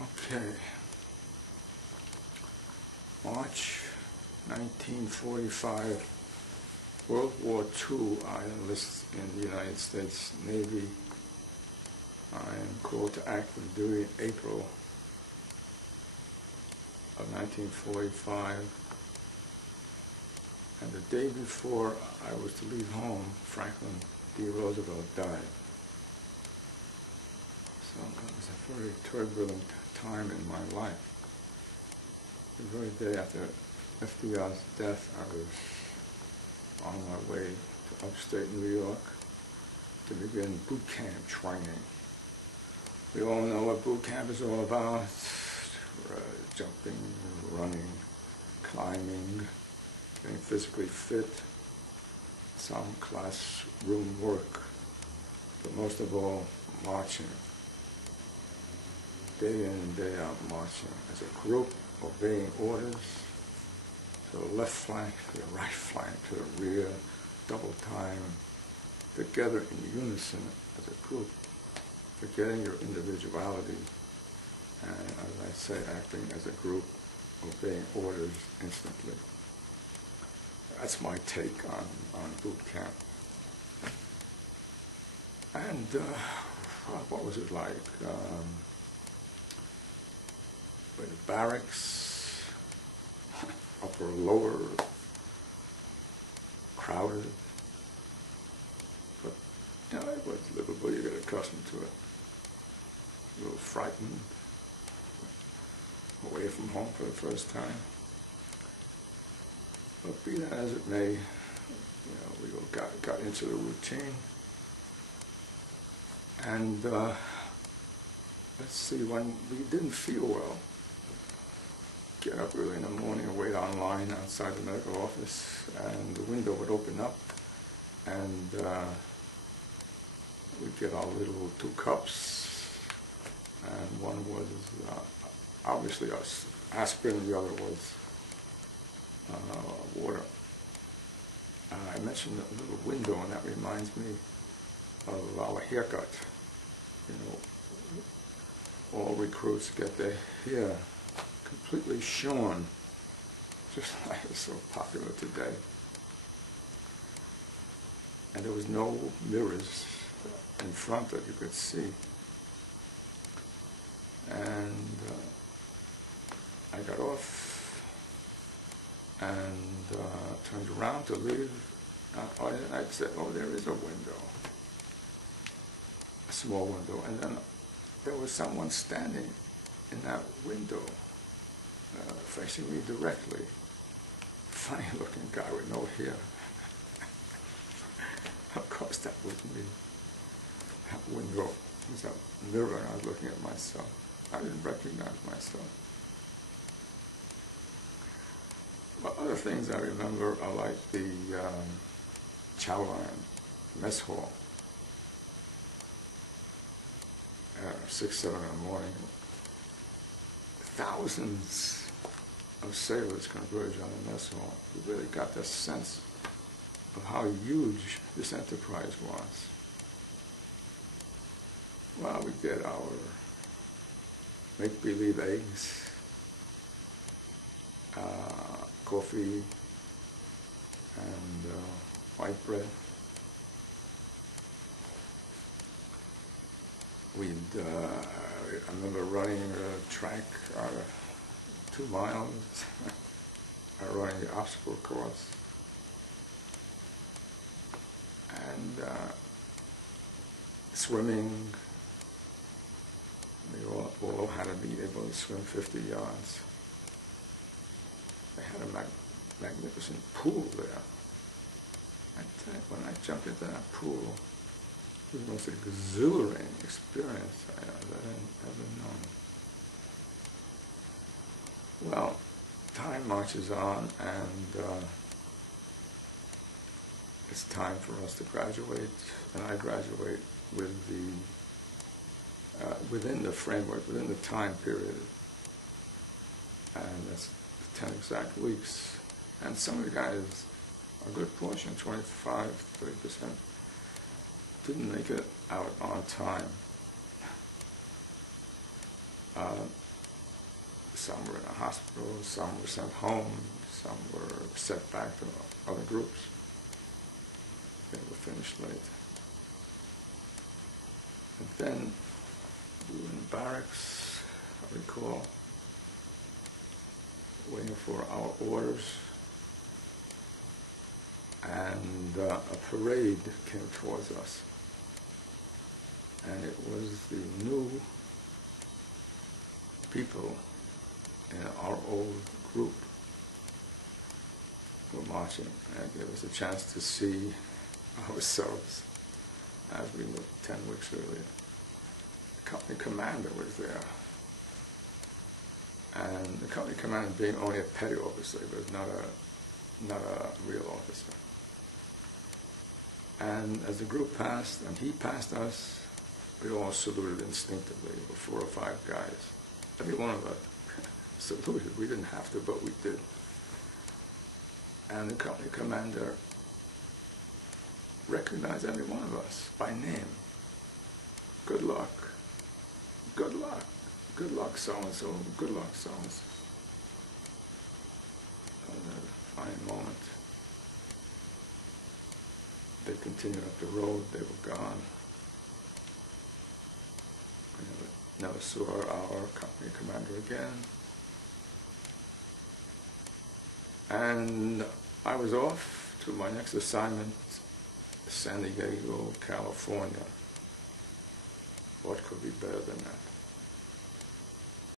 Okay. March 1945, World War II, I enlist in the United States Navy. I am called to active duty in April of 1945. And the day before I was to leave home, Franklin D. Roosevelt died. So it was a very turbulent time in my life. The very day after FDR's death, I was on my way to upstate New York to begin boot camp training. We all know what boot camp is all about. Jumping, running, climbing, getting physically fit, some classroom work, but most of all, marching. Day in and day out marching as a group, obeying orders, to the left flank, to the right flank, to the rear, double time, together in unison as a group, forgetting your individuality, and as I say, acting as a group, obeying orders instantly. That's my take on boot camp. And what was it like? With the barracks, upper, lower, crowded. But, you know, it was livable. You get accustomed to it. A little frightened. Away from home for the first time. But be that as it may, you know, we all got into the routine. And let's see, when we didn't feel well, get up early in the morning and wait online outside the medical office, and the window would open up, and we'd get our little 2 cups, and one was obviously aspirin, the other was water. I mentioned the little window, and that reminds me of our haircut. You know, all recruits get their hair completely shorn, just like it's so popular today. And there was no mirrors in front that you could see. And I got off and turned around to leave. I said, oh, there is a window, a small window. And then there was someone standing in that window, facing me directly. Funny looking guy with no hair. Of course that was me. That window was that mirror, and I was looking at myself. I didn't recognize myself. But other things I remember are like the chow line, mess hall. 6, 7 in the morning. Thousands of sailors converge on the mess hall. You really got the sense of how huge this enterprise was. Well, we get our make-believe eggs, coffee, and white bread. I remember running a track 2 miles, running the obstacle course, and swimming. We all had to be able to swim 50 yards. They had a magnificent pool there. I tell you, when I jumped into that pool, it was the most exhilarating experience I had ever known. Well, time marches on, and it's time for us to graduate, and I graduate with within the framework, within the time period, and that's 10 exact weeks. And some of the guys, a good portion, 25, 30%, didn't make it out on time. some were in a hospital, some were sent home, some were sent back to other groups. They were finished late. And then we were in barracks, I recall, waiting for our orders. And a parade came towards us. And it was the new people in our old group who were marching, and gave us a chance to see ourselves as we looked 10 weeks earlier. The company commander was there, and the company commander, being only a petty officer, was not a real officer. And as the group passed, and he passed us, we all saluted instinctively. There were 4 or 5 guys. Every one of us saluted. We didn't have to, but we did. And the company commander recognized every one of us by name. Good luck. Good luck. Good luck, so-and-so. Good luck, so-and-so. That was a fine moment. They continued up the road. They were gone. We never saw our company commander again. And I was off to my next assignment, San Diego, California. What could be better than that?